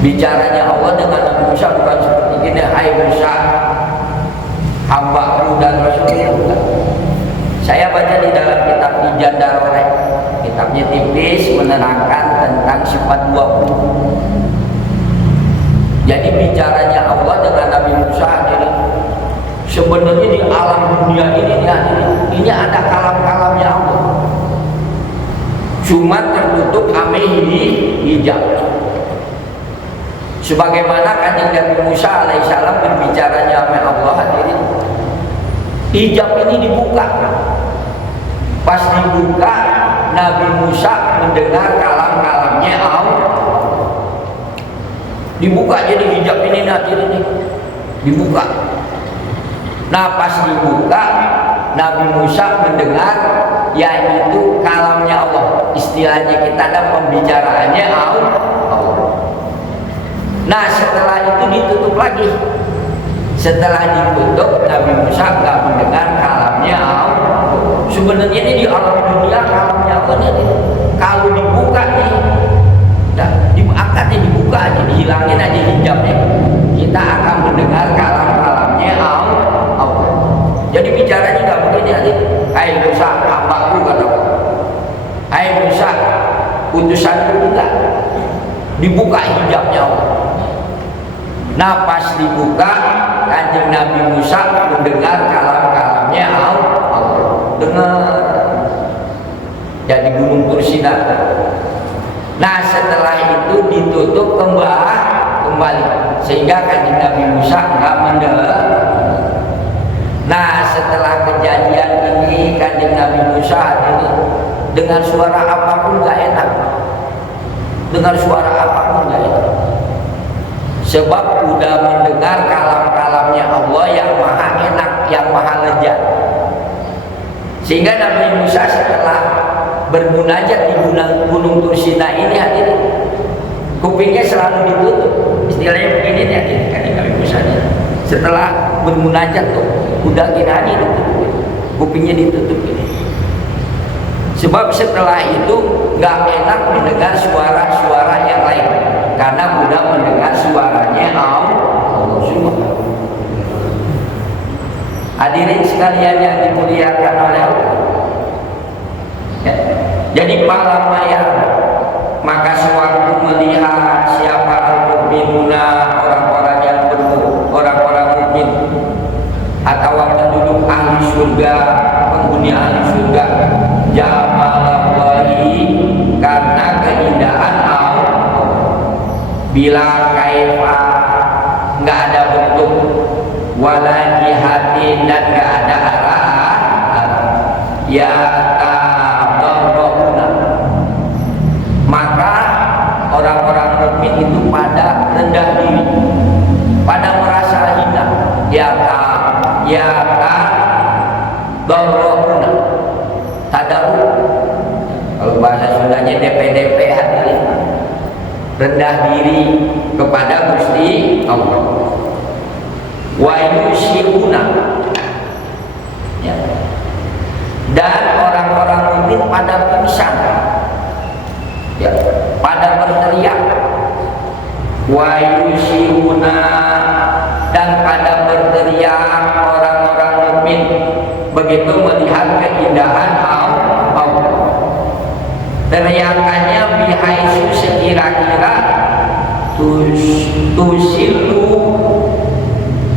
Bicaranya Allah dengan Nabi Musa bukan seperti ini, hai Musa, hambaku dan Rasulullah. Saya baca di dalam kitab Ijan Daroreh, kitabnya tipis menerangkan tentang sifat 20. Jadi bicaranya Allah dengan Nabi Musa hadirin, sebenarnya di alam dunia ini hadirin, ini ada kalam-kalamnya Allah, cuma tertutup ameh hijab. Sebagaimana kanjeng Nabi Musa alaihissalam berbicaranya sama Allah hadirin, hijab ini dibuka. Pas dibuka, Nabi Musa mendengar kalam-kalamnya Allah. Dibuka, jadi hijab ini hadirin dibuka. Nah pas dibuka, Nabi Musa mendengar yaitu kalamnya Allah. Istilahnya kita ada pembicaraannya Allah. Nah setelah itu ditutup lagi. Setelah ditutup, Nabi Musa nggak mendengar kalamnya Allah. Sebenarnya ini di alam dunia kalamnya Allah ini kalau dibuka nih, diangkatnya dibuka aja, dihilangin aja hijabnya, kita akan mendengar kalam-kalamnya Allah. Jadi bicaranya nggak begini aja, hai Musa, hambaku kata Allah. Hai Musa, utusanku, enggak. Dibuka hijabnya Allah. Nah pas dibuka, kanjeng Nabi Musa mendengar kalam-kalamnya Allah. Dengar. Jadi gunung Tursina. Nah setelah itu ditutup kembali, sehingga kanjeng Nabi Musa nggak mendengar. Nah setelah kejadian ini kanjeng Nabi Musa ini dengar suara apapun nggak enak, dengar suara apapun nggak enak. Sebab udah mendengar kalam-kalamnya Allah yang maha enak, yang maha lezat. Sehingga Nabi Musa setelah bermunajat di gunung Tursina ini hadirin, kupingnya selalu ditutup. Istilahnya begini nih hadirin, kanjeng Nabi Musa setelah bermunajat tuh udah gini aja ditutup, kupingnya ditutup ini. Sebab setelah itu nggak enak mendengar suara-suara yang lain, karena udah mendengar suaranya Allah Subhanahu. Hadirin sekalian yang dimuliakan oleh Allah. Ya. Jadi para mayat, maka sewaktu melihat siapa al-mu'minuna, orang-orang yang orang-orang mukmin, atau penduduk ahli surga, penghuni ahli surga, jamalallahi, karena keindahan Allah. Bila kaifa, nggak ada bentuk, wala jihatin, dan nggak ada arah, ya tadarruna, maka orang-orang mukmin itu pada rendah diri, pada merasa hina, ya tadarruna, tadarruk, kalau bahasa Sundanya DP hadirin, rendah diri kepada Gusti Allah. Wa yusyiruna, ya. Dan orang-orang mukmin pada pingsan, ya, pada berteriak. Wa yusyiruna, dan pada berteriak orang-orang mukmin begitu melihat keindahan Allah. Teriakannya bihaisu, sekira-kira tusilu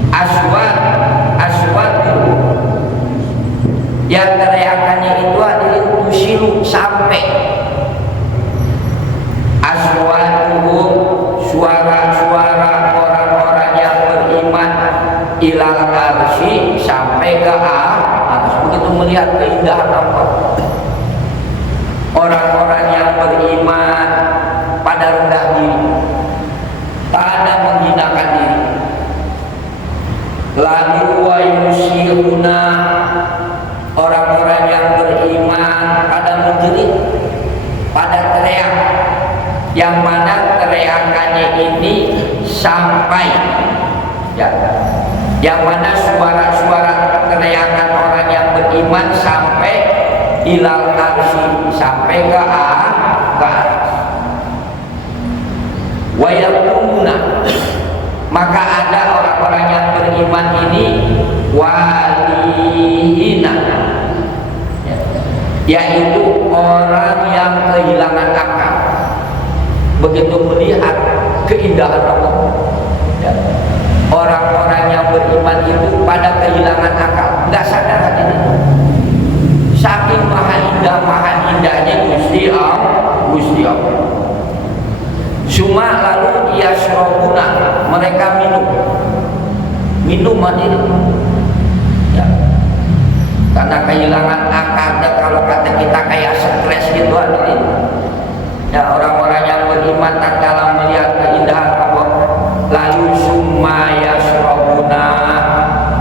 aswat, yang teriakannya itu hadirin tusilu, sampai aswatuhum, suara-suara orang-orang yang beriman, ilal arsy, sampai ke arsy. Begitu melihat keindahan Allah, orang-orang yang beriman pada rendah diri, tak ada menghinakan diri. Lalu wa yusyiruna, orang-orang yang beriman pada menjerit, pada teriak, yang mana teriakannya ini sampai, ya, yang mana suara-suara teriakan orang yang beriman sampai ilal arsy, sampai ke arsy. wa yakununa, maka ada orang-orang yang beriman ini walihina, yaitu orang yang kehilangan akal begitu melihat keindahan Allah. Orang-orang yang beriman itu pada kehilangan akal, nggak sadar hati itu. Saking maha indahnya Gusti Allah. Cuma lalu yashrabuna, mereka minum hadirin. Ya. Karena kehilangan akal, kalau kata kita kayak stres gitu hadirin. Ya, orang-orang yang beriman tatkala melihat keindahan Allah, lalu summa yashrabuna,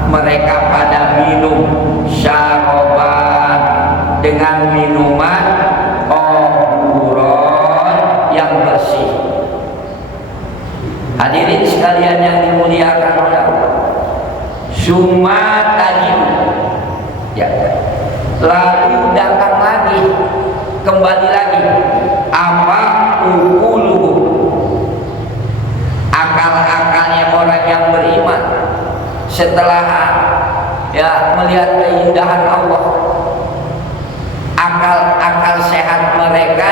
mereka pada minum syaraban, dengan minuman yang bersih. Hadirin sekalian yang dimuliakan oleh Allah, summa tadi, ya, lalu datang lagi, kembali lagi apa ukulu, akal-akalnya orang yang beriman setelah ya melihat keindahan Allah, akal sehat mereka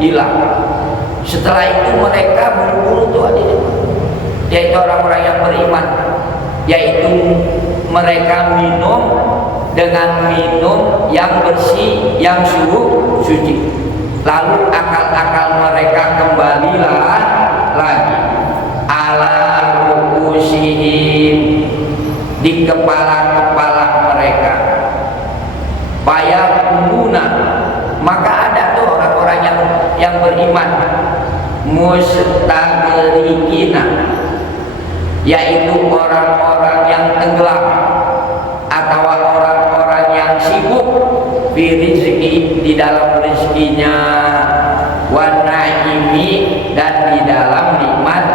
hilang. Setelah itu mereka buru-buru tuh hadirin, yaitu orang-orang yang beriman, yaitu mereka minum dengan minum yang bersih, yang suci. Lalu akal-akal mereka kembalilah lagi ala rukusihim, di kepala-kepala mereka. Fayaquluna, maka ada tuh orang-orang yang beriman mustaghrikina, yaitu orang-orang yang tenggelam atau orang-orang yang sibuk di rezeki, di dalam rezekinya, wa naimi, dan di dalam nikmat.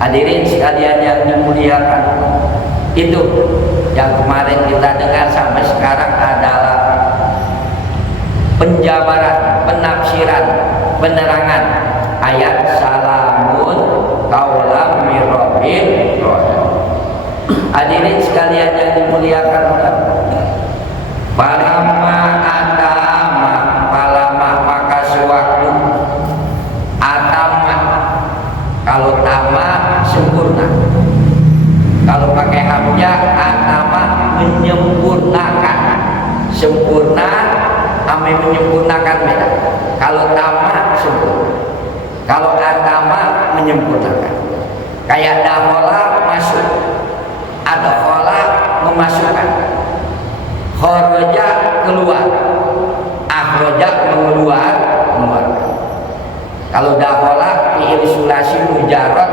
Hadirin sekalian yang dimuliakan, itu yang kemarin kita dengar sampai sekarang adalah penjabaran, penafsiran, penerangan ayat salamun qaulam mir rabbil alamin. Hadirin sekalian yang dimuliakan oleh Palama maka sewaktu atama, kalau tama sempurna, kalau pakai hamzah atama menyempurnakan. Sempurna ame menyempurnakan beda. Kalau tama sempurna, kalau atama menyempurnakan. Kayak dahola masuk, adhola memasukkan, kharaja keluar, akhraja mengeluarkan. Kalau dahola fi'il sulasi mujarrad,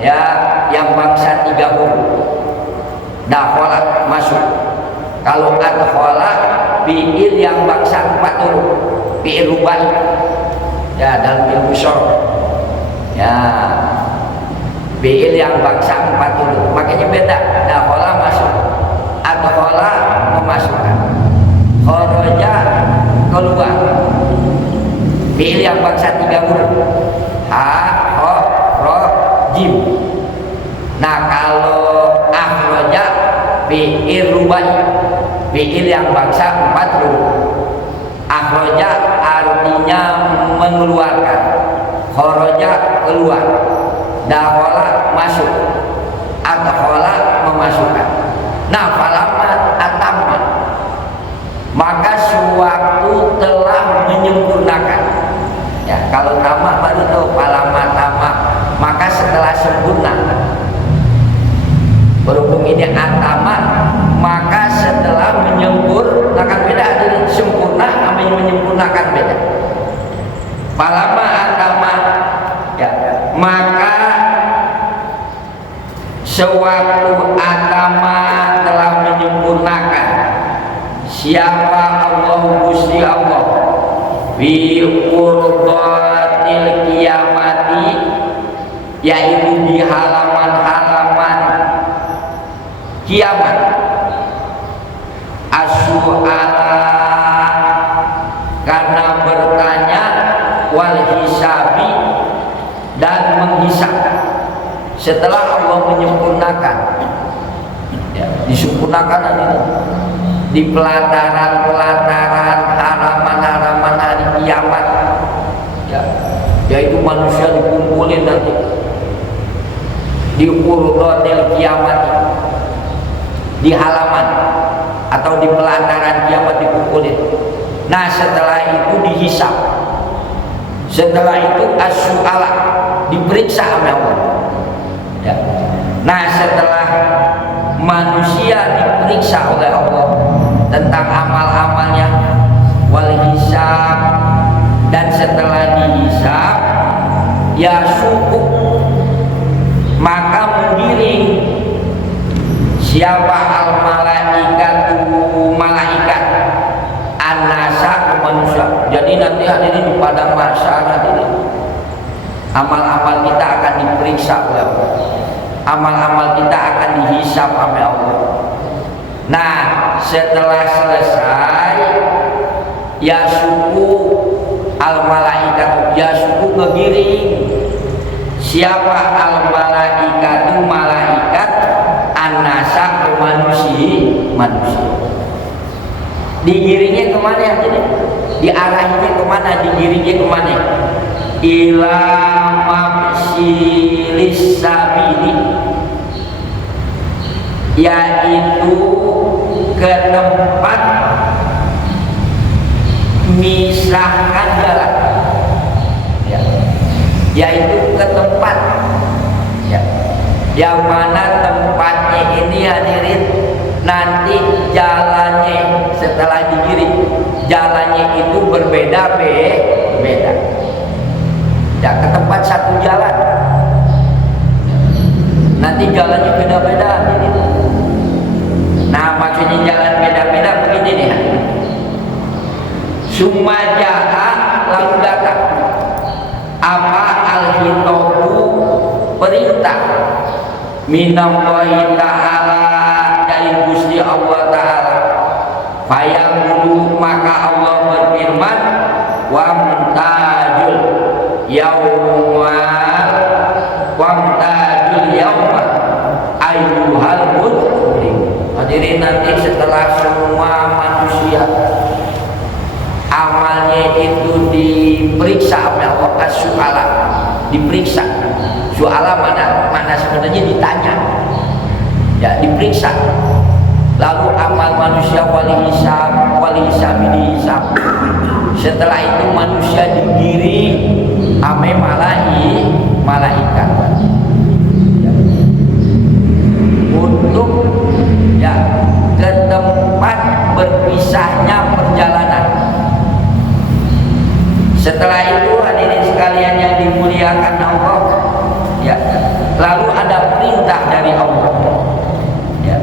ya, yang bangsa 3 huruf, dahola masuk. Kalau adhola fi'il yang bangsa 4 huruf, fi'il rubai, ya, dalam ilmu syarah, ya, fi'il yang bangsa 4 huruf, makanya beda. Dahola masuk, adhola memasukkan, kharaja keluar, fi'il yang bangsa 3 huruf, ha, ho, ro, jim. Nah, kalau akhraja fi'il rubai, fi'il yang bangsa 4 huruf. Akhraja artinya mengeluarkan, kharaja keluar, dakhala masuk, adkhala memasukkan. Nah, falamma atamma, maka sewaktu telah menyempurnakan. Ya, kalau tamat baru tahu falamma tamat, maka setelah sempurna. Berhubung ini atama, maka setelah menyempurnakan, beda. Jadi sempurna sama menyempurnakan beda. Falamma atama, ya, maka sewaktu atama telah menyempurnakan, siapa Allah, Gusti Allah, fi urdatil kiamati, yaitu di halaman-halaman kiamat, as-su'ala, karena bertanya, wal dihisab. Setelah Allah menyempurnakan, ya, disempurnakan ini di pelataran-pelataran halaman-halaman hari kiamat, ya, yaitu manusia dikumpulin nanti di urudil kiamat, di halaman atau di pelataran kiamat dikumpulin. Nah, setelah itu dihisab. Setelah itu as-su'ala, diperiksa sama Allah. Ya. Nah, setelah manusia diperiksa oleh Allah tentang amal-amalnya, wal hisab, dan setelah dihisab, ya syukur, maka menggiring siapa al-malaikatu, malaikat, an-nasa, manusia. Jadi nanti hadirin di padang mahsyar ini amal-amal kita akan diperiksa oleh Allah. Amal-amal kita akan dihisab oleh Allah. Nah, setelah selesai, ya suku al-malaikat, ya suku ngegiring siapa al-malaikatu, malaikat, an-nasa, ke manusia. Digiringnya kemana ya? Diarahinnya kemana? Digiringnya kemana? Ila mamsilis sabili, yaitu ke tempat misahkan jalan, ya, yaitu ke tempat, ya, yang mana tempatnya ini hadirin nanti jalannya setelah digiring, jalannya itu berbeda beda, ya, ke tempat satu jalan, nanti jalannya beda-beda. Nah, maksudnya jalan beda-beda begini nih, sumajaha, lalu datang apa al-hitobu, perintah minallahi ta'ala, dari Gusti Allah Ta'ala. Fayaqulu, maka Allah berfirman, wamtajul yauma ayyuhal mujrim. Hadirin, nanti setelah semua manusia amalnya itu diperiksa oleh Allah, as-su'ala, diperiksa. Su'ala mana sebenarnya ditanya, ya, diperiksa. Lalu amal manusia walihisab dihisab. Setelah itu manusia digiring ame malaikat, ya, untuk, ya, ke tempat berpisahnya perjalanan. Setelah itu hadirin sekalian yang dimuliakan Allah, ya, lalu ada perintah dari Allah, ya,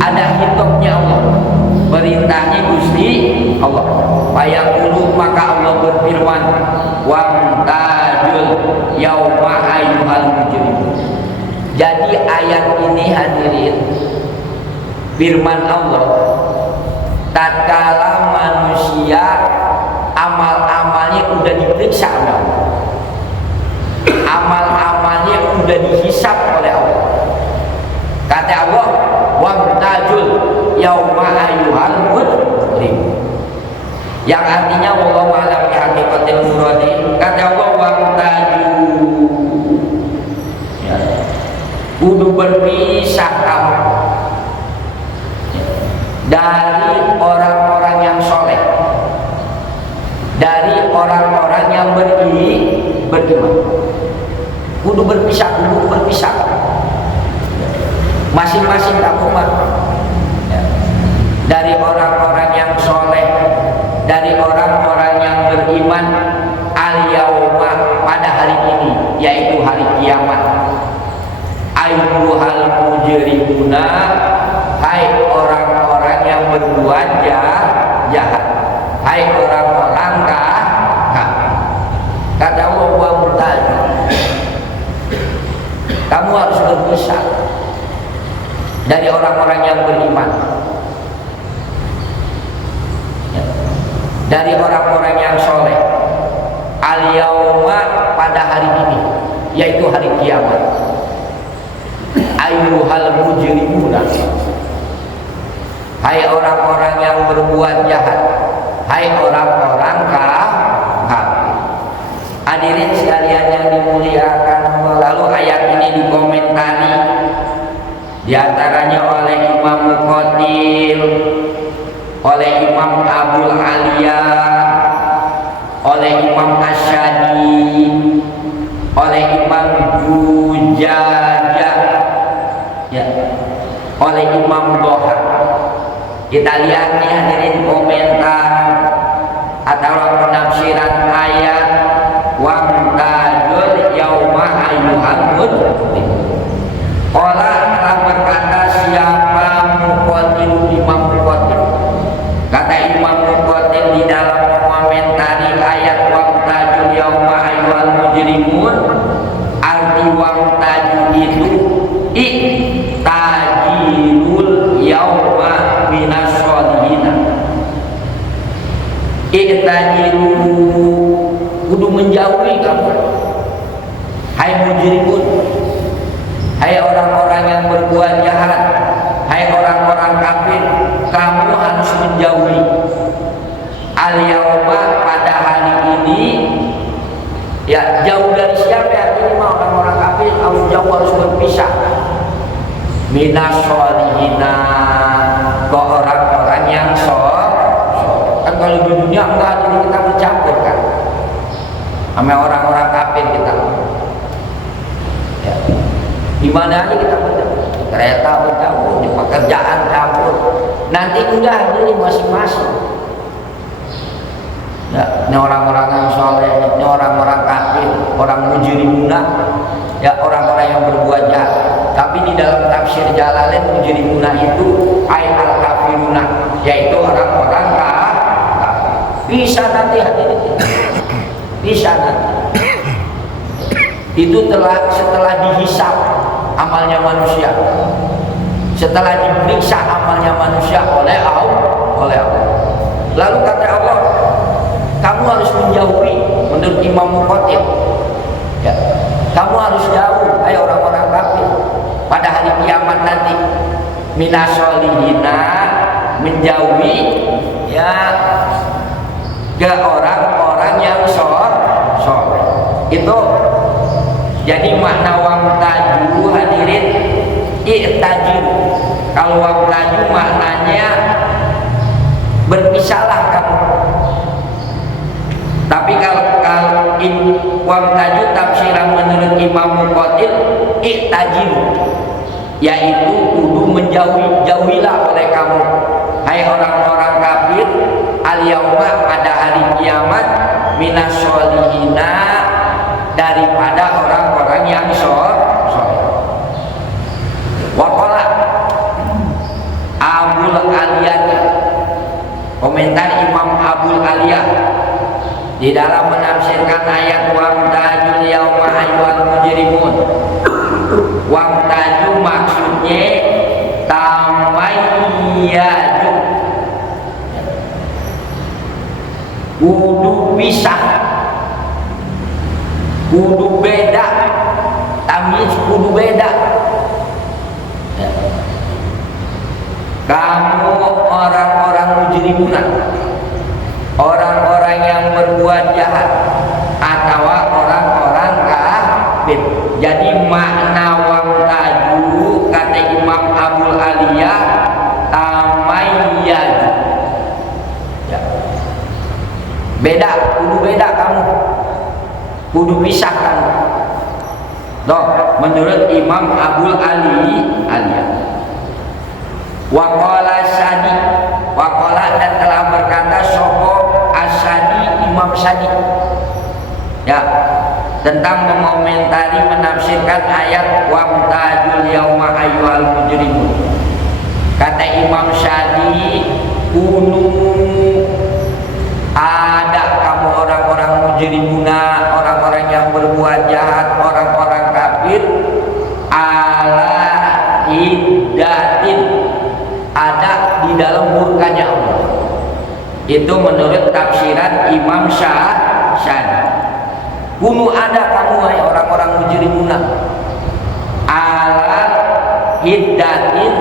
ada hitopnya Allah, perintahnya Gusti Allah. Fayaqulu, maka Allah berfirman, wamtajul yauma ayyuhal mujrim. Jadi ayat ini hadirin firman Allah, tatkala manusia amal-amalnya udah diperiksa oleh Allah, amal-amalnya udah dihisab oleh Allah, kata Allah, wamtajul yauma ayyuhal mujrim, yang artinya wallahu a'lam bihaqqiqatil muradi. Kata Allah, wamtajul, ya, kudu berpisah kamu dari orang-orang yang soleh, dari orang-orang yang beriman. Kudu berpisah, masing-masing kamu mah, ya, dari orang-orang yang soleh, dari orang-orang yang beriman, al-yauma, pada hari ini, yaitu hari kiamat. Ayyuhal mujrimuna, hai orang-orang yang berbuat jahat, hai orang-orang kafir. Kata Allah, wa murtad, kamu harus berpisah dari orang-orang yang beriman, ya, dari orang-orang yang soleh. Al-yauma, hari kiamat. Ayyuhal mujrimuna, hai orang-orang yang berbuat jahat, hai orang-orang kafir. Hadirin sekalian yang dimuliakan, lalu ayat ini dikomentari di antaranya oleh Imam Muqatil, oleh Imam Abul Aliyah, oleh Imam Asyadi, oleh Imam Jujajah, ya, oleh Imam Doha. Kita lihat nih hadirin komentar atau penafsiran ayat wamtajul yauma ayyuhal mujrim. Qala telah berkata siapa Muqatil, Imam Muqatil. Kata Imam Muqatil di dalam mengomentari ayat wamtajul yauma ayyuhal mujrimun, arti wamtajul itu i'tajilul yauma minas sholihin. I'tajilu, kudu menjauhi kamu, hai mujrimun, hai orang-orang yang berbuat jahat, hai orang-orang kafir, kamu harus menjauhi. Al-yauma, pada hari ini, ya jauh dari siapa ya? Ini mah orang-orang kafir harus jauh, harus berpisah. Minas sholihina, ke orang-orang yang kan kalau di dunia enggak, jadi kita bercampur kan sama orang-orang kafir kita. Ya. Di mana aja kita bercampur, di kereta bercampur, di pekerjaan campur. Nanti udah jadi masing-masing. Ya, ini orang-orang yang soleh, ini orang-orang kafir, orang mujrimuna, ya orang-orang yang berbuat jahat. Tapi di dalam tafsir Jalalain mujrimuna itu ay al kafiruna, yaitu orang-orang kafir. Bisa nanti hadirin, bisa nanti. Itu setelah dihisab amalnya manusia, setelah diperiksa amalnya manusia oleh Allah. Lalu kata Allah, kamu harus menjauhi. Menurut Imam Muqatil, ya, kamu harus jauh, ayo orang-orang kafir pada hari kiamat nanti. Minasolihina, menjauhi, ya, ke orang-orang yang soleh. Itu jadi makna wamtaju hadirin, i'taju. Kalau wamtaju maknanya berpisahlah kamu. Tapi kalau wamtaju tafsiran menurut Imam Muqatil, i'tajilu, yaitu kudu menjauhi, jauhilah oleh kamu, hai orang-orang kafir, al-yauma, pada hari kiamat, minas sholihina, daripada orang-orang yang soleh. Waqala Abul Aliyah, komentar Imam Abul Aliyah di dalam menafsirkan ayat wamtajul yauma ayyuhal mujrimun. Wamtaju maksudnya tamayyaju, kudu pisah, kudu beda, tamyiz kudu beda. Kamu orang-orang mujrimuna, orang-orang yang berbuat jahat, atau orang-orang kafir. Jadi makna wamtaju kata Imam Abul Aliyah tamayyaju, ya. Beda, kudu beda kamu, kudu pisah kamu. Loh, menurut Imam Abul Aliyah. Waqala Sadi, waqala, dan telah berkata soko Asadi, Imam Sadi, ya, tentang mengomentari menafsirkan ayat wamtajul yauma ayyuhal mujrimun. Kata Imam Sadi, kunu, ada kamu orang-orang mujrimuna, orang-orang yang berbuat jahat, orang-orang kafir, ala iddatin, ada di dalam murkanya Allah. Itu menurut tafsiran Imam Syadi. Kuno ada kamu hai orang-orang mujrimuna ala hiddatin,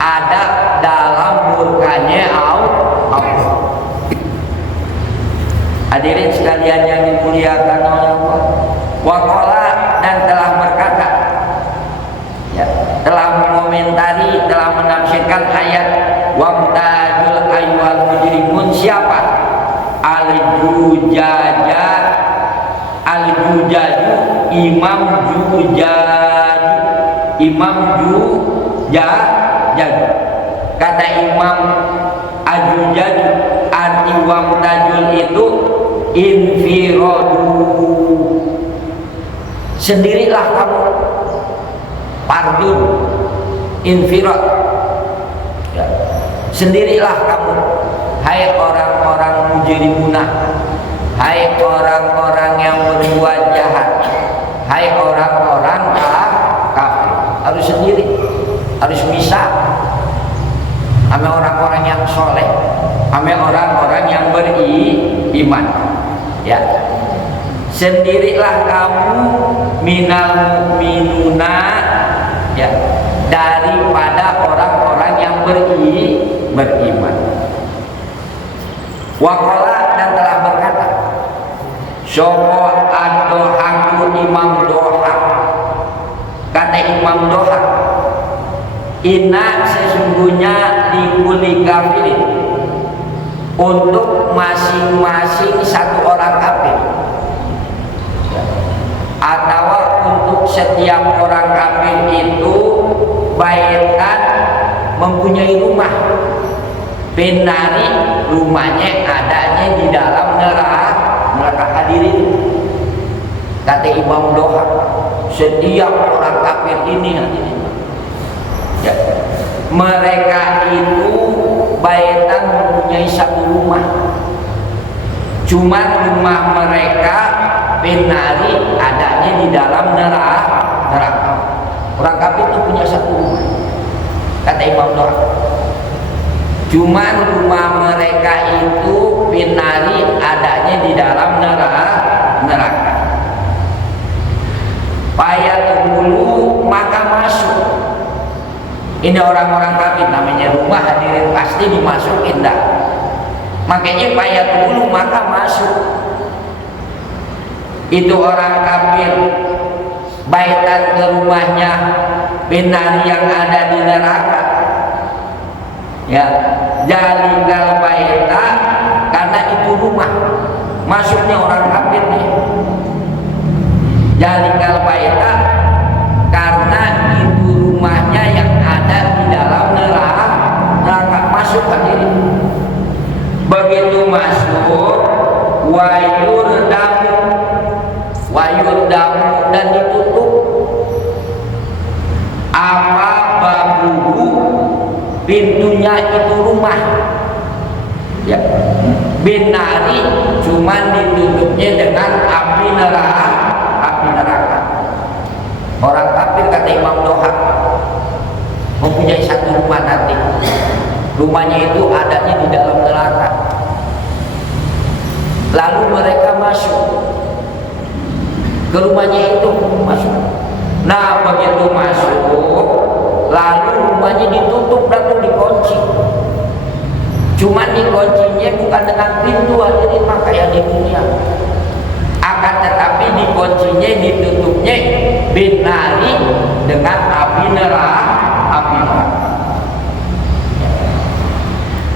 ada dalam murkanya Allah. Hadirin sekalian yang dimuliakan oleh Allah. Wa qala, dan telah berkata, ya, telah mengomentari, telah menafsirkan ayat wamtajul ayyuhal mujrimun. Siapa? Al-Jujaju, Imam Jujaju, Imam Jujaju. Kata Imam Al-Jujaju, arti wamtajul itu infiradu, sendirilah kamu. Fardun, infirad, ya. Sendirilah kamu, hai orang-orang mujrimuna, hai orang-orang yang berbuat jahat, hai orang-orang kafir. Harus sendiri, harus bisa sama orang-orang yang soleh, sama orang-orang yang beriman, ya. Sendirilah kamu minal mu'minuna, ya, daripada orang-orang yang beriman. Waqala, dan telah berkata sopo ad-dohaku Imam Dohak. Kata Imam Dohak, inna, sesungguhnya likuli kafirin, untuk masing-masing satu orang kafir, atau untuk setiap orang kafir itu baitan, mempunyai rumah, benari, rumahnya adanya di dalam neraka. Hadirin, kata Imam Doha, setiap orang kafir ini, hadirin, ya, mereka itu baitan, mempunyai satu rumah, cuma rumah mereka benari adanya di dalam neraka. Orang kafir itu punya satu rumah, kata Imam Doha, cuman rumah mereka itu benari adanya di dalam neraka. Payah dulu maka masuk. Ini orang-orang kafir, namanya rumah, hadirin, pasti dimasukin dah. Makanya payah dulu maka masuk. Itu orang kafir baitan ke rumahnya benari yang ada di neraka, ya, jalikal baita, karena itu rumah masuknya orang kafir nih. Jalikal baita, karena itu rumahnya yang ada di dalam neraka, masuk hadirin. Begitu masuk, wayurdamu, dan ditutup apa babuhu, pintunya itu rumah, ya, binari, cuman ditutupnya dengan api neraka. Orang kafir, kata Imam Doha, mempunyai satu rumah nanti, rumahnya itu adanya di dalam neraka. Lalu mereka masuk ke rumahnya itu, masuk. Nah, begitu masuk, lalu rumahnya ditutup dan dikunci. Cuman dikuncinya bukan dengan pintu, hadirin, maka yang di dunia. Akan tetapi dikuncinya, ditutupnya binari dengan api neraka.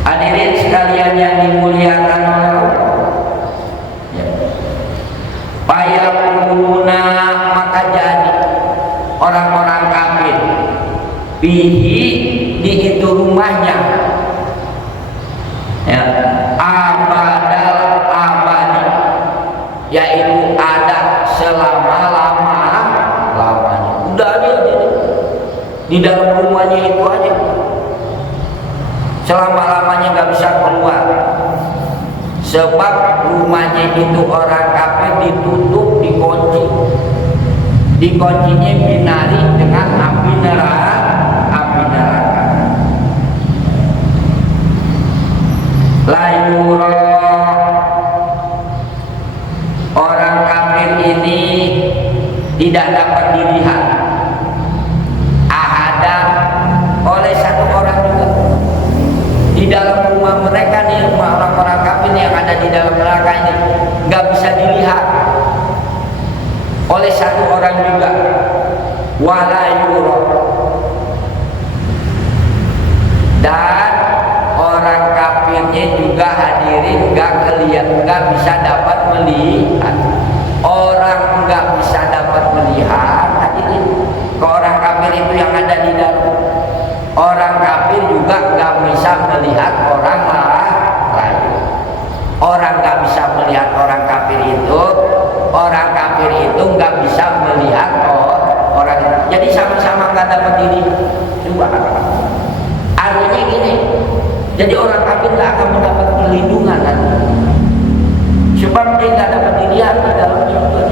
Hadirin sekalian yang dimuliakan oleh Allah, payakuna, maka jadi orang-orang kafir bihi, di itu rumahnya, ya, abadal abadi, yaitu ada selama-lamanya. Udah aja di dalam rumahnya itu aja, selama-lamanya nggak bisa keluar. Sebab rumahnya itu orang kafir ditutup, dikuncinya binari dengan api neraka. Layuro, orang kafir tidak dapat dilihat ahada oleh satu orang juga. Di dalam rumah mereka nih, rumah orang-orang kafir yang ada di dalam neraka ini nggak bisa dilihat oleh satu orang juga. Wala yura, dan orang kafirnya juga hadirin nggak bisa dapat melihat. Orang nggak bisa dapat melihat hadirin ke orang kafir itu yang ada di dalam. Orang kafir juga nggak bisa melihat orang lain. Orang nggak bisa melihat orang kafir itu. Orang kafir itu nggak bisa melihat orang itu. Jadi sama-sama nggak dapat diri. Coba artinya gini. Jadi orang kafir nggak akan mendapat perlindungan nanti. Sebab dia nggak dapat dilihat di dalam surga.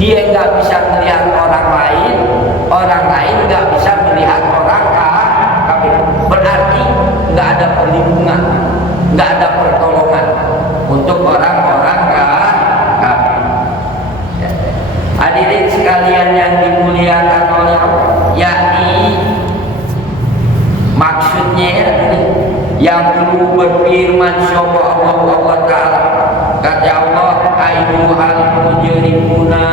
Dia nggak bisa melihat orang lain. Orang lain nggak bisa melihat orang kafir. Berarti nggak ada perlindungan, nggak ada pertolongan untuk orang-orang kafir. Hadirin sekalian yang dimuliakan oleh Allah, yakni maksudnya yang perlu berfirman sapa Allah Ta'ala, kata Allah, ayyuhal mujrimuna,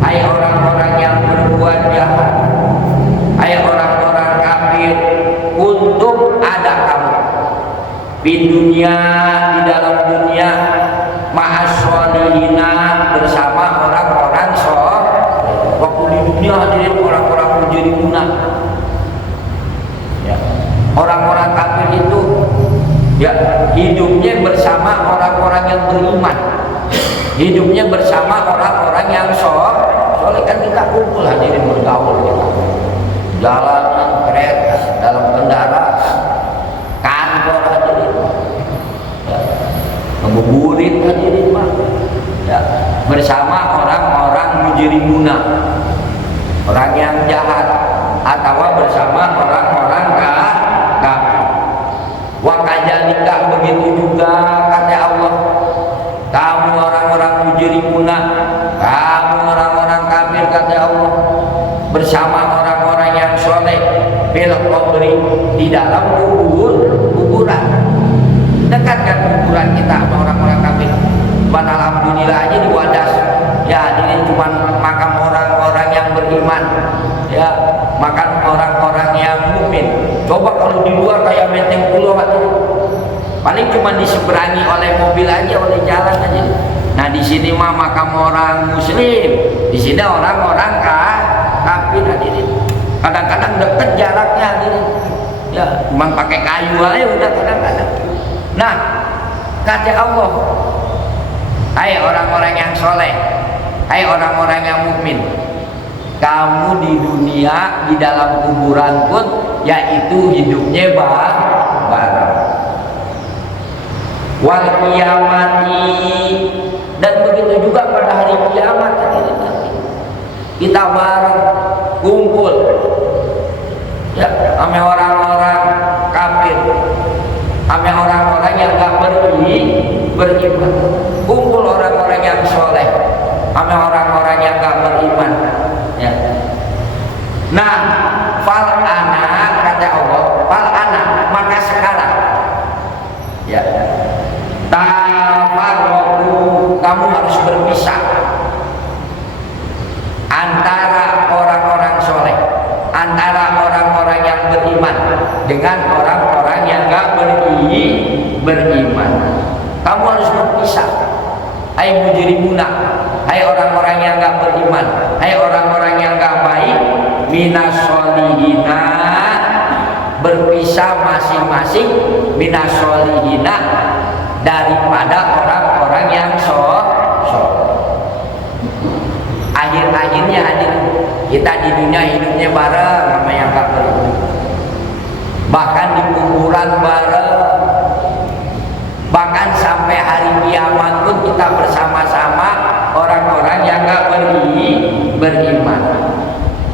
hai orang-orang yang berbuat jahat, hai orang-orang kafir, untuk ada kamu di dunia, di dalam dunia, ma'as-sholihina, bersama orang-orang soleh. Waktu di dunia hadirin orang-orang mujrimuna, ya, orang-orang kafir itu ya hidupnya bersama orang-orang yang beriman, hidupnya bersama orang-orang yang soleh. Kan kita kumpul hadirin bergaul gitu, jalan kereta, dalam kendaraan, kantor hadirin, ya, ngebuburit hadirin mah, ya, bersama orang-orang mujrimuna, orang yang jahat, atau bersama orang-orang kafir. Wa kadzalika, begitu juga kata Allah, kamu orang-orang mujrimuna, kamu orang-orang kafir kata Allah, bersama orang-orang yang soleh, bil qabri, di dalam kuburan. Dekatkan kuburan kita sama orang-orang kafir. Cuman alhamdulillah aja di Wadas, ya ini cuma makam orang-orang yang beriman, ya, makan orang-orang yang mukmin. Coba kalau di luar kayak Menteng Pulau itu, paling cuma diseberangi oleh mobil aja, oleh jalan aja. Nah di sini mah makam orang muslim, di sini orang-orang kafir hadirin. Kadang-kadang deket jaraknya hadirin, ya cuma pakai kayu aja udah kadang-kadang. Nah kata Allah, hai orang-orang yang soleh, hai orang-orang yang mukmin, kamu di dunia, di dalam kuburan pun, yaitu hidupnya bareng. Wal qiyamati, dan begitu juga pada hari kiamat nanti kita bareng kumpul, ya, sama orang-orang kafir, sama orang-orang yang gak beriman, kumpul orang-orang yang soleh, sama orang-orang yang gak beriman, ya. Nah, fal ana, kata Allah, fal ana, maka sekarang, ya, tafarraqu, kamu harus berpisah antara orang-orang soleh, antara orang-orang yang beriman dengan orang-orang yang gak beriman. Kamu harus berpisah, hai mujrimuna, hai orang-orang yang gak beriman, hai orang-orang yang gak baik, minas solihina, berpisah masing-masing, minas solihina, daripada orang-orang yang akhir-akhirnya hadir kita di dunia hidupnya bareng sama yang gak beriman, bahkan di kuburan bareng, bahkan sampai hari kiamat pun kita bersama-sama orang-orang yang gak beriman.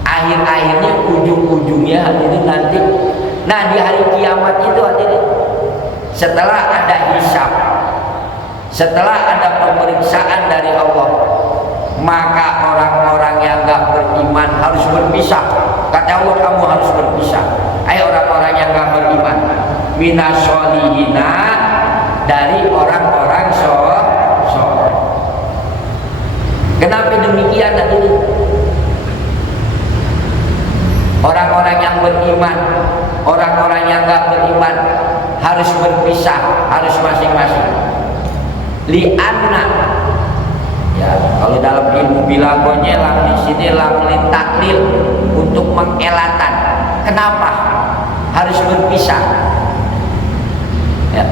Akhir-akhirnya ujung-ujungnya hadirin nanti. Nah di hari kiamat itu hadirin, setelah ada hisab, setelah ada pemeriksaan dari Allah, maka orang-orang yang gak beriman harus berpisah. Kata Allah, kamu harus berpisah. Hai orang-orang yang gak beriman, minas solihina, dari orang-orang soleh. Kenapa demikian tadi? Orang-orang yang beriman, orang-orang yang gak beriman harus berpisah, harus masing-masing. Li'anna, ya, kalau dalam ilmu bilagonya lam di sini lam taklil, untuk mengelatan. Kenapa harus berpisah? Ya,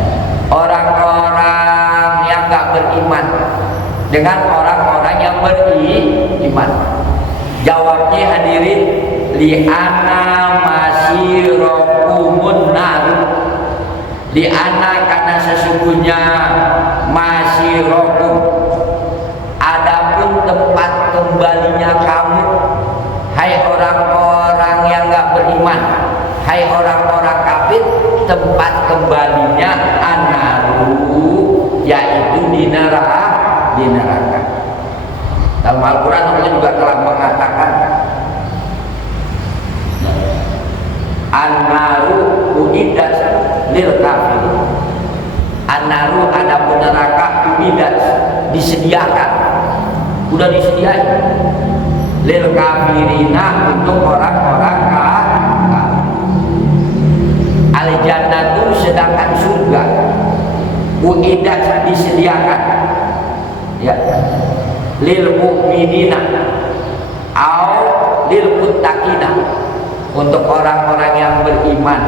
orang-orang yang gak beriman dengan orang-orang yang beriman. Jawabnya hadirin, li'ana masyirokumun naru, li'ana karena sesungguhnya masyirokum, adapun tempat kembalinya kamu, hai orang-orang yang gak beriman, hai orang-orang kafir, tempat kembalinya anaru, yaitu di neraka. Dalam Al-Quran Allah juga telah mengatakan an-naru uiddat lil kafir. An-naru adapun neraka uiddat, disediakan, udah disediakan lil kafirina, untuk orang-orang kafir. Al-jannatu sedangkan surga uiddat disediakan, ya, lil mu'minina au lil muttaqina, untuk orang-orang yang beriman,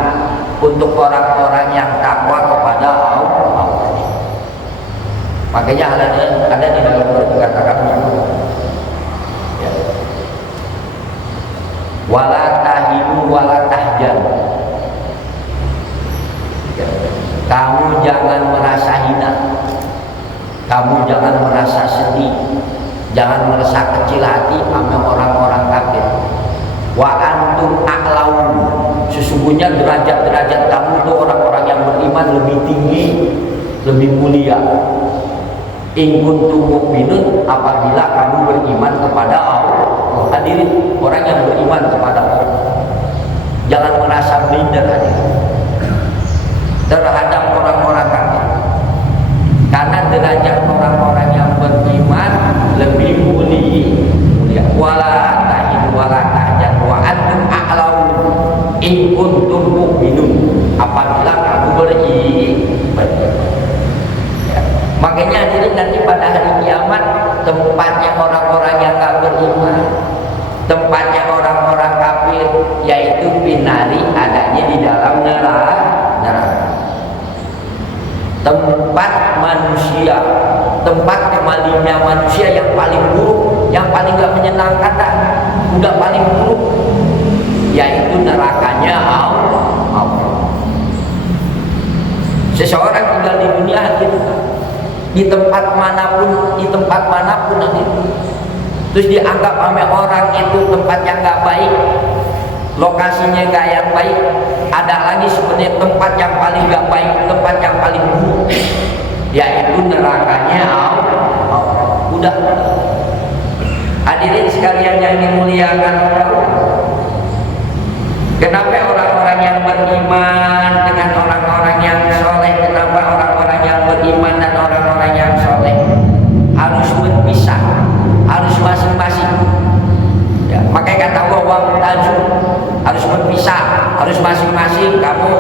untuk orang-orang yang takwa kepada Allah. Makanya ada di dalam Quran dikatakan, ya, wala tahinu wala tahjanu, ya, kamu jangan merasa hina, kamu jangan merasa sedih, jangan merasa kecil hati sama orang-orang kafir. Wa antum a'laun, sesungguhnya derajat-derajat kamu itu orang-orang yang beriman lebih tinggi, lebih mulia. In kuntum mu'minun, apabila kamu beriman kepada Allah. Hadirin, orang yang beriman kepada Allah jangan merasa minder terhadap orang-orang kafir, karena derajat orang-orang yang beriman lebih mulia. Wala tahinu wala tahjan wa antum a'laun in kuntum mu'minun, apabila kamu beriman. Ya. Makanya hadirin, nanti pada hari kiamat tempatnya orang-orang yang gak beriman, tempatnya orang-orang kafir, yaitu binari, adanya di dalam neraka. Tempat manusia, tempat kembalinya manusia yang paling buruk, yang paling gak menyenangkan, udah paling buruk, yaitu nerakanya Allah. Seseorang tinggal di dunia hadir di tempat manapun nanti, terus dianggap oleh orang itu tempat yang gak baik, lokasinya gak yang baik. Ada lagi sebenarnya tempat yang paling gak baik, tempat yang paling buruk, yaitu nerakanya Allah. Udah. Hadirin sekalian yang dimuliakan Allah, kenapa orang-orang yang beriman dengan orang-orang yang soleh, kenapa orang-orang yang beriman dan orang-orang yang soleh harus berpisah, harus masing-masing, ya, makanya kata Allah wamtazu, harus berpisah, harus masing-masing. Kamu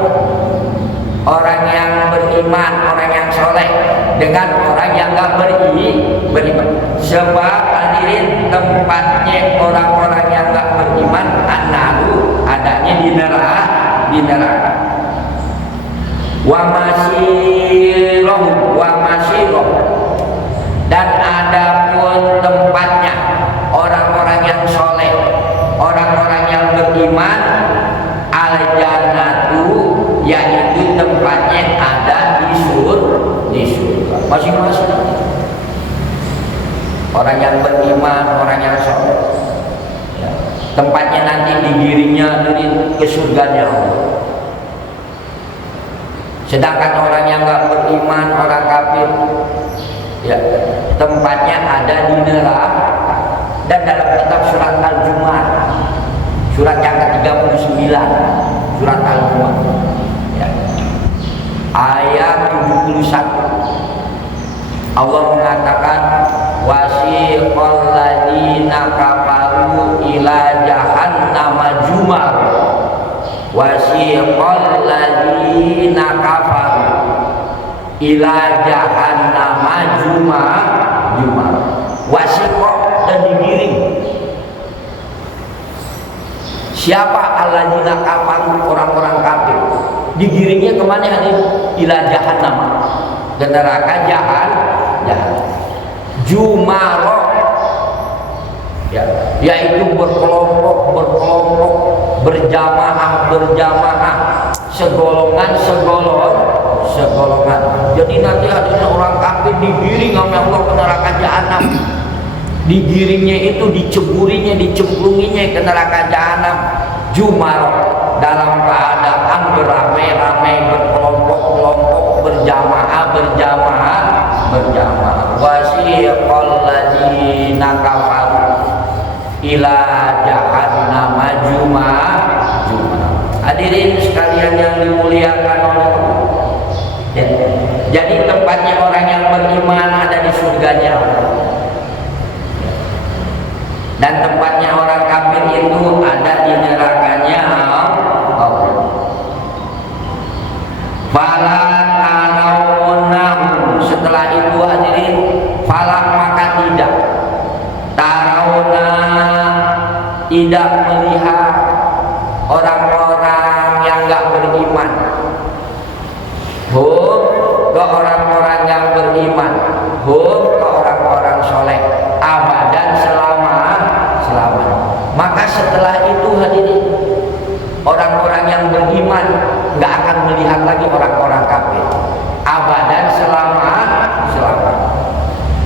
orang yang beriman, orang yang soleh dengan orang yang gak beriman. Sebab hadirin, tempatnya orang-orang yang gak beriman an-naru, adanya di neraka. Wa masyiroh, dan adapun tempatnya orang-orang yang soleh, orang-orang yang beriman, al-jannatu, yaitu tempatnya ada di surga masing-masing. Orang yang beriman, orang yang soleh, ya, tempatnya nanti digiringnya ke surganya Allah. Sedangkan orang yang gak beriman, orang kafir, ya, tempatnya ada di neraka. dan dalam kitab surat Al-Jumu'ah, surat yang ke-39, surat Al-Jumu'ah, ya. Ayat 71, Allah mengatakan wasiqal ladzina kafaru ila jahannama jumar, wasiqal ladzina kafaru ila jahannama jumar, wasiqah dan digiring. Siapa alladzina kafaru? Orang-orang kafir. Digiringnya kemana hadir? Ila jahannam, ke neraka jahannam. Jumaro, ya, yaitu berkelompok, berjamaah, segolongan. Jadi nanti hadirnya orang kafir digiring oleh Allah ke neraka jahannam. Digiringnya itu diceburinya, dicemplunginya ke neraka jahannam. Jumaro, dalam keadaan beramai-ramai, berkelompok-kelompok, berjamaah. Wasiqal ladzina kafaru ila jahannama jumar. Hadirin sekalian yang dimuliakan oleh Allah, ya. Jadi tempatnya orang yang beriman ada di surganya, dan tempatnya orang kafir itu ada di nerakanya Allah. Fala tarawnahu, setelah itu hadirin, fala maka tidak melihat orang-orang yang enggak beriman. Ke orang-orang yang beriman, ke orang-orang soleh, abadan selama. Maka setelah itu hadirin, orang-orang yang beriman nggak akan melihat lagi orang-orang kafir, abadan selama.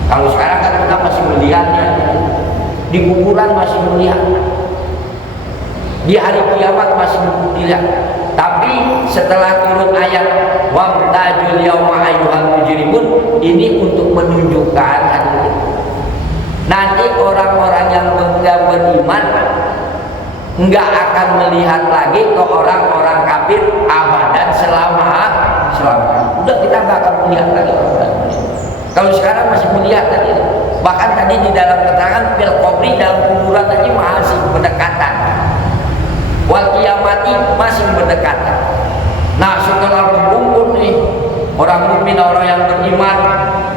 Kalau sekarang kan kita masih melihatnya, di kuburan masih melihat, di hari kiamat masih dilihat. Tapi setelah turun ayat wamtajul yauma ayyuhal mujrimun, ini untuk menunjukkan nanti orang-orang yang beriman enggak akan melihat lagi ke orang-orang kafir abadan selama. Udah, kita enggak akan melihat lagi. Kalau sekarang masih melihat tadi, bahkan tadi di dalam keterangan fil qabri, dalam kuburan tadi masih berdekatan. Wal kiamati masih berdekatan. Nah, setelah berkumpul nih orang mukmin, orang yang beriman,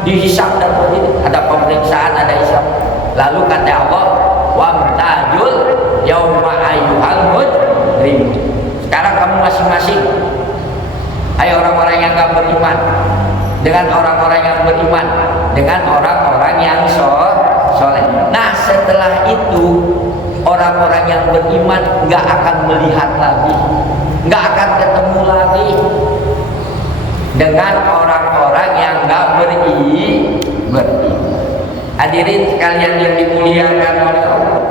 dihisab dan begitu, ada pemeriksaan, ada hisab. Lalu kata Allah, wamtajul yauma ayyuhal mujrim. Sekarang kamu masing-masing, ayo orang-orang yang gak beriman dengan orang-orang yang beriman, dengan orang-orang yang soleh. Nah, setelah itu orang-orang yang beriman nggak akan melihat lagi, nggak akan ketemu lagi dengan orang-orang yang nggak beriman. Hadirin sekalian yang dimuliakan oleh Allah,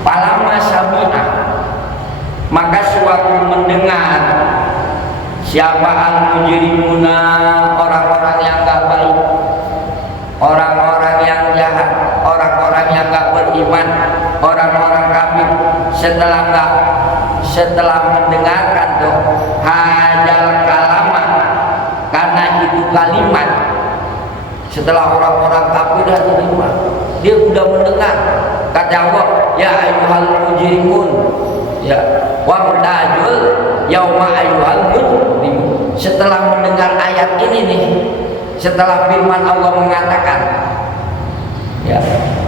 Falamma sami'a, maka suatu mendengar siapa al-mujrimuna, orang-orang yang gak baik, orang-orang yang jahat, orang-orang yang gak beriman, orang-orang kafir, setelah mendengarkan tuh hajal kalama, karena itu kalimat, setelah orang-orang kafir beriman, dia udah mendengar kata Allah, ya ayyuhal mujrimun, ya wamtajul yauma ayyuhal mujrimun. Setelah mendengar ayat ini nih, setelah firman Allah mengatakan, ya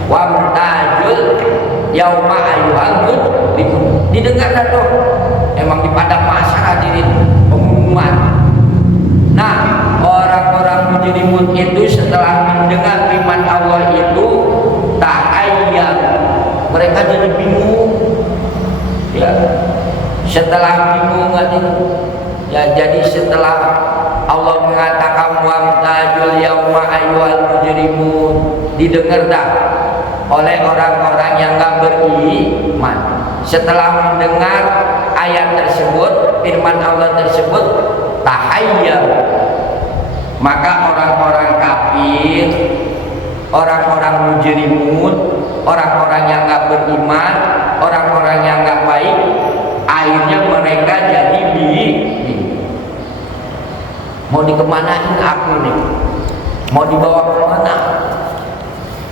wamtajul yauma ayyuhal mujrimun, didengar tuh, emang di padang mahsyar hadirin pengumuman. Nah, orang-orang mujrimun itu setelah mendengar firman Allah itu ta'ayyan, mereka jadi bingung, ya. Setelah bingung ya, jadi setelah Allah mengatakan wamtajul yauma ayyuhal mujrimun, didengar dah oleh orang-orang yang gak beriman. Setelah mendengar ayat tersebut, firman Allah tersebut, tahayyar, maka orang-orang kafir, orang-orang mujrimun, orang-orang yang nggak beriman, orang-orang yang nggak baik, akhirnya mereka jadi mau dikemanain aku nih, mau dibawa kemana,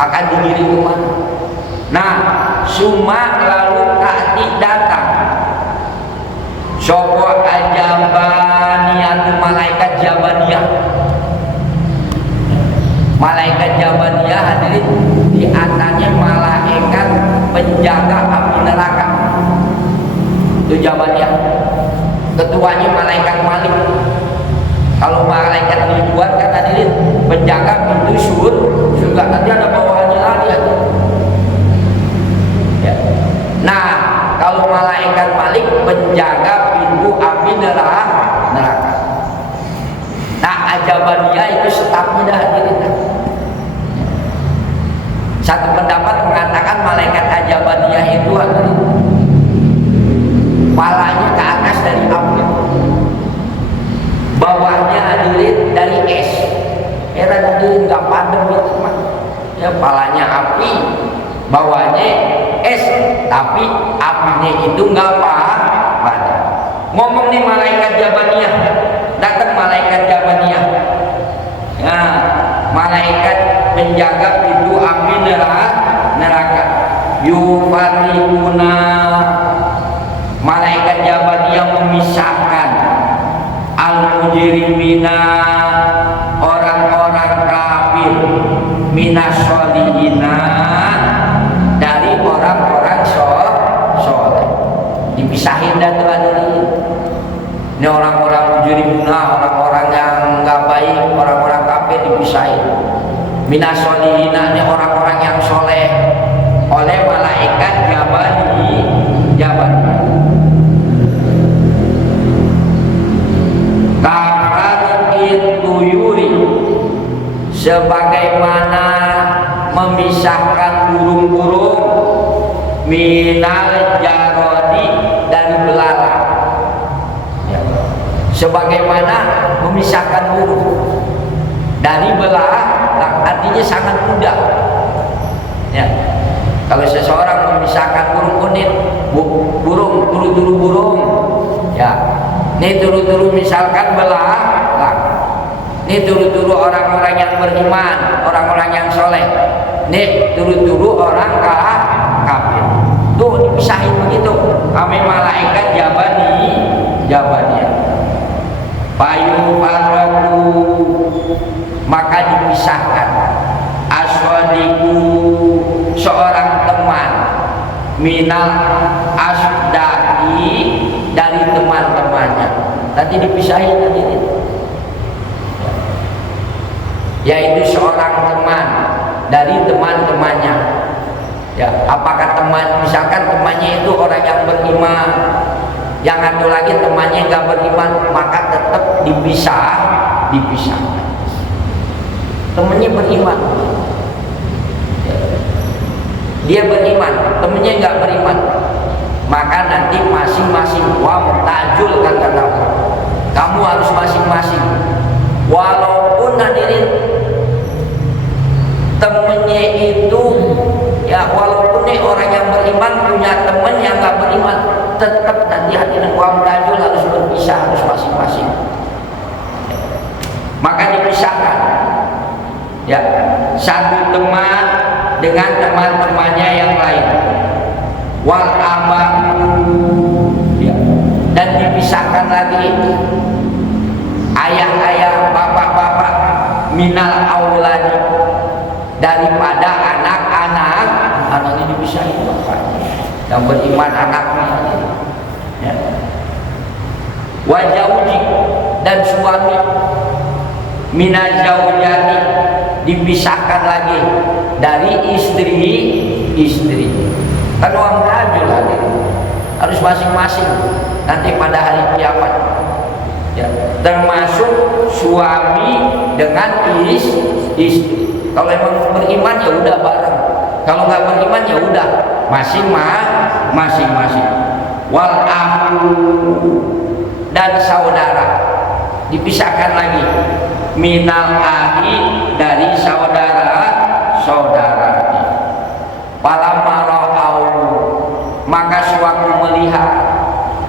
akan digiring kemana. Nah, summa lalu kati datang sopo ajabaniyah, malaikat jabaniyah. Malaikat jabaniyah hadirin, di atasnya malaikat penjaga api neraka. Itu jabaniyah. Ketuanya malaikat Malik. Kalau malaikat dibuat kan hadirin penjaga pintu surga, nanti ada bawahannya lagi. Ya. Nah, kalau malaikat Malik penjaga pintu api neraka. Nah, ajabaniyah itu stafnya dah hadirin. Satu pendapat mengatakan malaikat ajabaniyah itu hadirin, palanya ke atas dari api, bawahnya hadirin dari es. Heran hadirin, gak padam itu mah. Ya, palanya api, bawahnya es, tapi apinya itu gak padam. Ngomong nih malaikat jabaniyah, datang malaikat jabaniyah. Nah, malaikat penjaga pintu api neraka. Yufarriquna, malaikat jabaniyah memisahkan al-mujrimina, orang-orang kafir, minas sholihina, dari orang-orang soleh. Dipisahin dah tuh hadirin. Ini orang-orang mujrimina, orang-orang yang nggak baik, orang-orang kafir dipisahin. Minas sholihina, ini orang-orang yang soleh, oleh malaikat jabaniyah. Tuyuri, sebagaimana memisahkan burung-burung minal jarodi dari belalang. Ya. Sebagaimana memisahkan burung dari belalang, artinya sangat mudah. Ya. Kalau seseorang memisahkan burung unit, turu-turu burung, ya, ini turu-turu misalkan belalang. Ini turu-turu orang-orang yang beriman, orang-orang yang soleh. Ini turu-turu orang kafir. Tuh dipisahin begitu. Kami malaikat jabaniyah. Payu farraku, maka dipisahkan. Aswadiku, seorang teman, minal asdaki, dari teman-temannya. Tadi dipisahin tadi. Yaitu seorang teman dari teman-temannya. Ya, apakah teman, misalkan temannya itu orang yang beriman, yang satu lagi temannya nggak beriman, maka tetap dipisahkan. Temannya beriman, dia beriman, temannya nggak beriman, maka nanti masing-masing wamtajul, kan kata kamu harus masing-masing. Walaupun hadirin temennya itu, ya walaupun nih orang yang beriman punya temen yang gak beriman, tetap nanti hadirin wamtajul harus berpisah, harus masing-masing. Maka dipisahkan, ya, satu teman dengan teman-temannya yang lain. Wal abahu, ya, dan dipisahkan lagi ayah-ayah, bapak-bapak, minal auladi, daripada anak-anak. Anaknya dipisahin bapaknya, yang beriman anaknya, ya. Wajauji, dan suami, minal zaujati, dipisahkan lagi dari istri. Kan uang tajul harus masing-masing nanti pada hari kiamat. Ya, termasuk suami dengan istri. Kalau emang beriman ya udah bareng, kalau nggak beriman ya udah masing-masing. Wal akhu, dan saudara. dipisahkan lagi. Minal ahi, dari saudara-saudaranya. Falamma ra'au, maka sewaktu melihat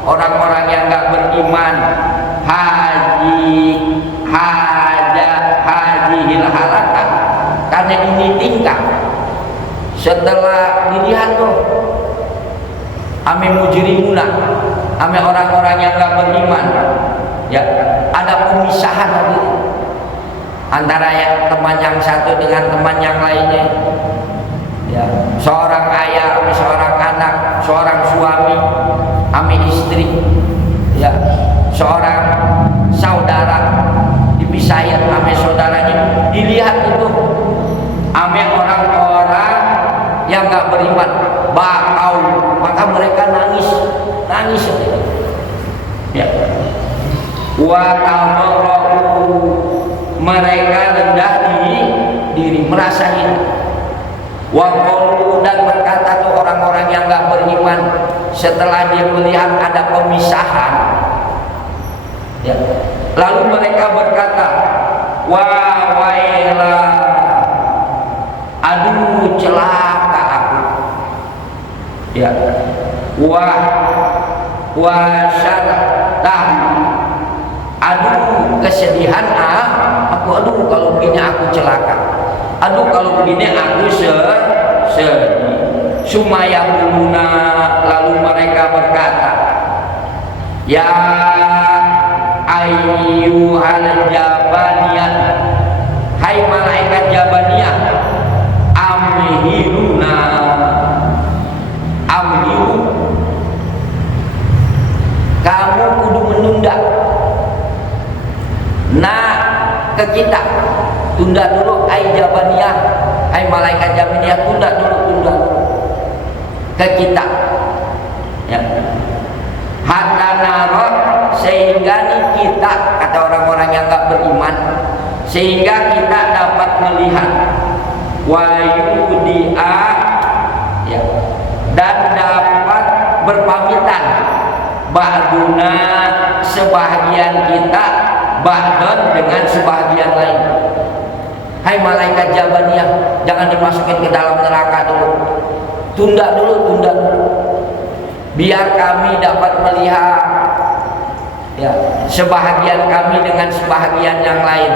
orang-orang yang enggak beriman hajihil halata, karena ini tingkah. Setelah dilihat tuh ame mujrimuna, ame orang-orang yang enggak beriman, ya ada pemisahan lagi antara yang teman yang satu dengan teman yang lainnya, ya, seorang ayah ame seorang anak, seorang suami ame istri, ya, seorang saudara dipisahin ame saudaranya. Dilihat itu ame orang-orang yang gak beriman, bakau, maka mereka nangis, ya. Wa tamarra'u, mereka rendah diri, merasa ini. Wa qalu, dan berkata tuh orang-orang yang gak beriman setelah dia melihat ada pemisahan, ya, lalu mereka berkata, wa waila, aduh celaka aku, ya, wa syarah, aduh kesedihan aku, aduh kalau begini aku celaka, aduh kalau begini aku sedih. Sumayaquluna, lalu mereka berkata, ya ayyuhal jabaniyah, hai malaikat jabaniyah, amhiluna, amhilu, kamu kudu menunda ke kita, tunda dulu, hai jabaniyah, hai malaikat jabaniyah, tunda dulu ke kita, ya, hatta nara, sehingga nih kita, kata orang-orang yang gak beriman, sehingga kita dapat melihat, wayudia, ya, dan dapat berpamitan, ba'duna, sebahagian kita, ba'dun, dengan sebahagian lain. Hai malaikat jabaniyah, jangan dimasukin ke dalam neraka dulu, tunda dulu, biar kami dapat melihat, ya, sebahagian kami dengan sebahagian yang lain,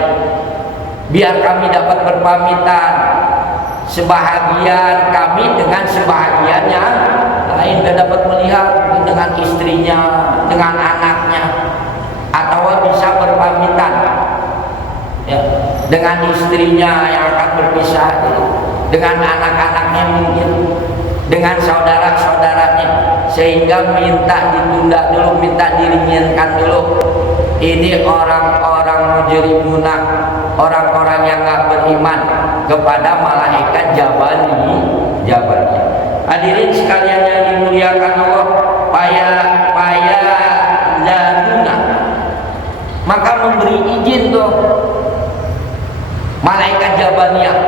biar kami dapat berpamitan, sebahagian kami dengan sebahagian yang lain, dan dapat melihat dengan istrinya, dengan anaknya, atau bisa berpamitan, ya, dengan istrinya yang akan berpisah, dengan anak-anaknya mungkin, dengan saudara-saudaranya, sehingga minta ditunda dulu, minta diringankan dulu. Ini orang-orang mujrimuna, orang-orang yang gak beriman kepada malaikat jabani. Hadirin sekalian yang dimuliakan Allah, paya laduna, maka memberi izin tuh malaikat jabaniyah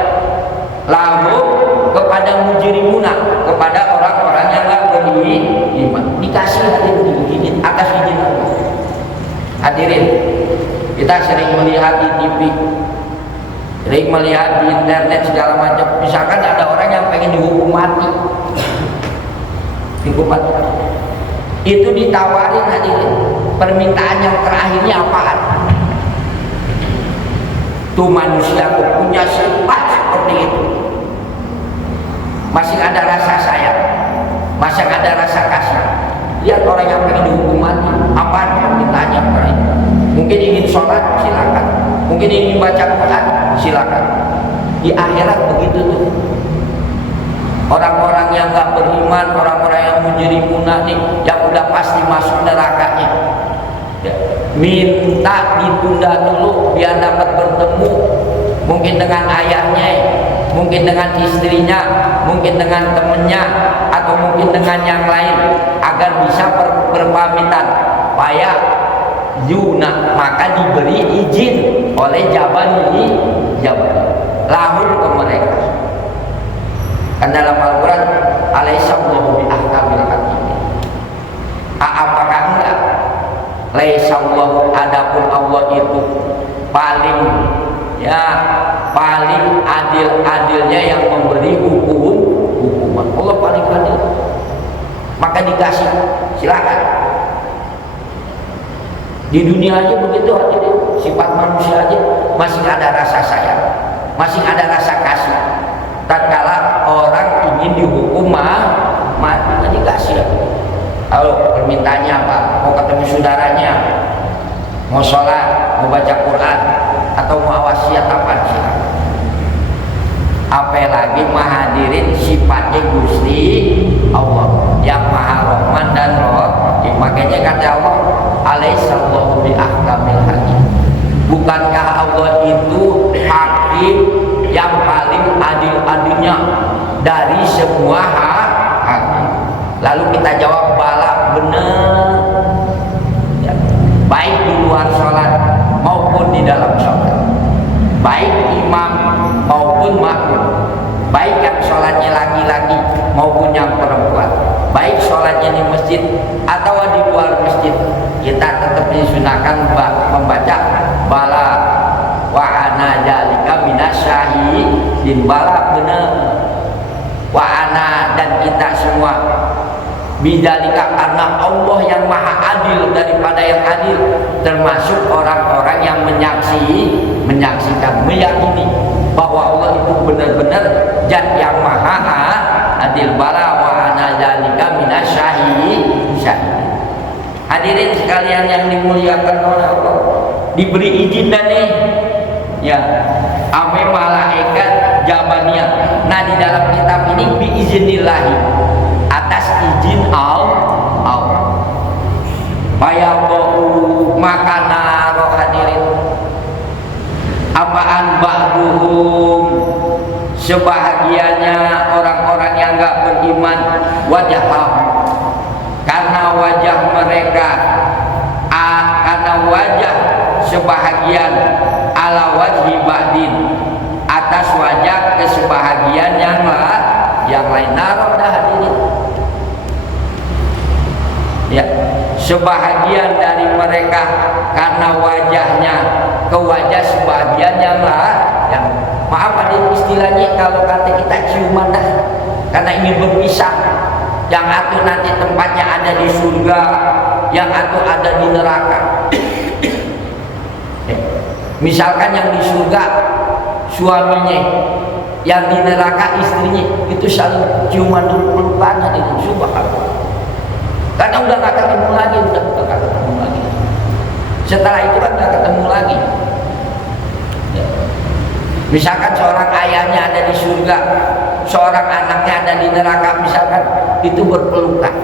lalu kepada mujrimuna, kepada orang-orang yang gak beriman, dikasih hadirin izin, atas izin Allah. Hadirin, kita sering melihat di TV, sering melihat di internet segala macam. Misalkan ada orang yang pengen dihukum mati, itu ditawarin, hadirin, permintaan yang terakhirnya apaan? Tuh manusia punya sifat seperti itu, masih ada rasa sayang, masih ada rasa kasih. Lihat orang yang pengen dihukum mati, apa permintaannya terakhir? Mungkin ingin sholat, silakan. Mungkin ingin baca Quran, silakan. Di akhirat begitu tuh. Orang-orang yang gak beriman, orang-orang yang mujrimuna nih, yang udah pasti masuk nerakanya, ya, minta ditunda dulu biar dapat bertemu, mungkin dengan ayahnya, mungkin dengan istrinya, mungkin dengan temennya, atau mungkin dengan yang lain, agar bisa berpamitan. Paya yuna, maka diberi izin oleh jabani lahur ke mereka. Kan dalam Al-Quran, alaysa Allahu bi ahkamil hakimin, apakah enggak Laisallahu, adapun Allah itu paling adil-adilnya yang memberi hukuman. Allah paling adil. Maka dikasih, silakan. Di dunia aja begitu aja deh. Sifat manusia aja masih ada rasa sayang, masih ada rasa kasih. Tatkala orang ingin dihukum mati, dikasih. Kalau permintaannya apa? Mau ketemu saudaranya, mau sholat, mau baca Quran, atau mau wasiat apa sih? Apalagi menghadirin sifatnya Gusti Allah yang Maha Rahman dan Rahim. Makanya kata Allah, alaihissallahu bi ahkamil hakim. Bukankah Allah itu hakim yang paling adil-adilnya dari semua hakim? Lalu kita jawab, bala, benar ya. Baik di luar sholat maupun di dalam sholat, baik imam maupun makmum, baik yang sholatnya laki-laki maupun yang perempuan, baik sholatnya di masjid atau di luar masjid, kita tetap disunahkan membaca bala wa ana dzalika minasyahidin. Bala, benar, wa ana, dan kita semua, bidzalika, karena Allah yang maha adil daripada yang adil, termasuk orang-orang yang menyaksikan, meyakini bahwa Allah itu benar-benar zat yang maha adil. Bala wa ana dzalika minasyahidin. Hadirin sekalian yang dimuliakan oleh Allah, diberi izin dan nih ya ame malaikat Jabaniyah. Nah, di dalam kitab ini biiznillahi, atas izin Allah. Bayabu makana roh, hadirin, apaan ba'duhum, sebahagiannya orang-orang yang enggak beriman, wajah, karena wajah mereka, karena wajah sebahagian, ala wajhi ba'din, atas wajah kesebahagian yang lain. Naroh, dah hadirin ya, sebahagian dari mereka karena wajahnya ke wajah sebahagian yang maaf hadirin, istilahnya kalau kata kita ciuman dah, karena ingin berpisah. Yang satu nanti tempatnya ada di surga, yang satu ada di neraka. Misalkan yang di surga suaminya, yang di neraka istrinya, itu selalu ciuman dulu, pelukan di surga. Karena udah gak ketemu lagi, setelah itu kan gak ketemu lagi. Misalkan seorang ayahnya ada di surga, seorang anaknya ada di neraka, misalkan, itu berpelukan,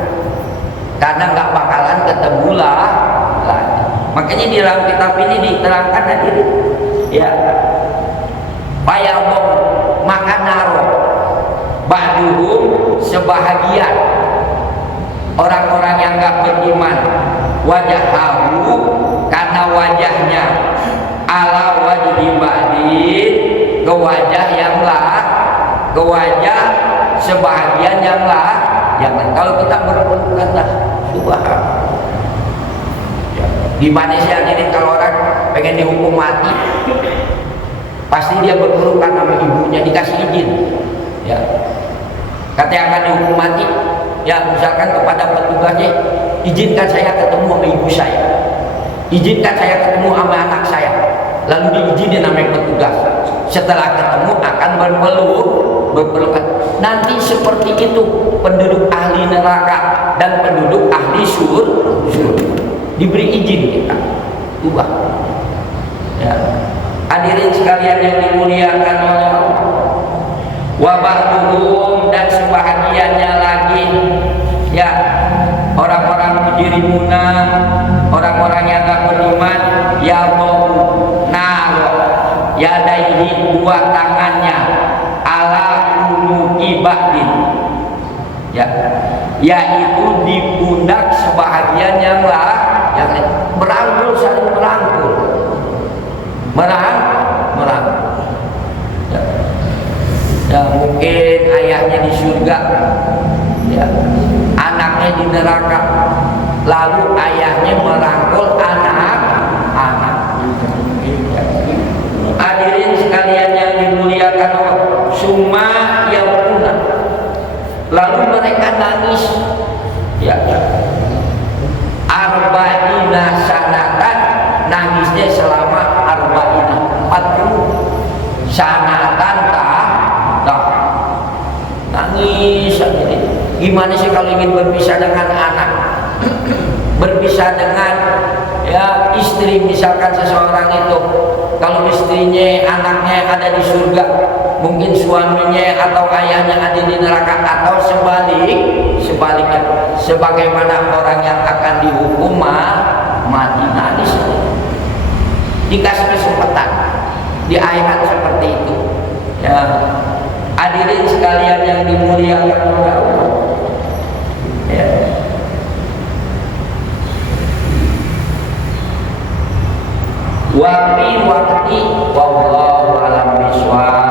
karena nggak bakalan ketemu lagi. Makanya di dalam kitab ini diterangkan hadirin ya, bayabong maka naro ba'duhum, sebahagian orang-orang yang nggak beriman, wajah haru, karena wajahnya, ala wajhi ba'din, ke wajah yang ke wajah sebahagian yang lain. Kalau kita berpelukan dah, subhanallah ya. Di Malaysia ini kalau orang pengen dihukum mati, pasti dia berpelukan sama ibunya, dikasih izin ya. Kata yang akan dihukum mati ya, misalkan kepada petugasnya, izinkan saya ketemu sama ibu saya, izinkan saya ketemu sama anak saya, lalu diizinin sama petugas. Setelah ketemu akan berpelukan. Nanti seperti itu penduduk ahli neraka dan penduduk ahli surga diberi izin kita ubah ya. Hadirin sekalian yang dimuliakan oleh Allah, wa ba'duhum, dan sebahagiannya lagi ya, orang-orang mujrimuna, orang-orang yang gak beriman, ya mau naro yadaihi, dua tangannya, ala unuki ba'din ya, yaitu di pundak sebahagian yang merangkul, saling merangkul ya. Ya, mungkin ayahnya di surga ya, anaknya di neraka, lalu ayahnya merangkul nangis ya, arba'ina sanatan, nangisnya selama arba'ina 40 sanatan nangis. Gimana sih kalau ingin berpisah dengan anak, berpisah dengan ya istri, misalkan seseorang itu kalau istrinya anaknya ada di surga, mungkin suaminya atau ayahnya ada di neraka, atau sebaliknya sebagaimana orang yang akan dihukum mati. Nangis, dikasih kesempatan di akhirat seperti itu ya. Hadirin sekalian yang dimuliakan Allah ya. Wa fi waqti wallahu alam bisawab.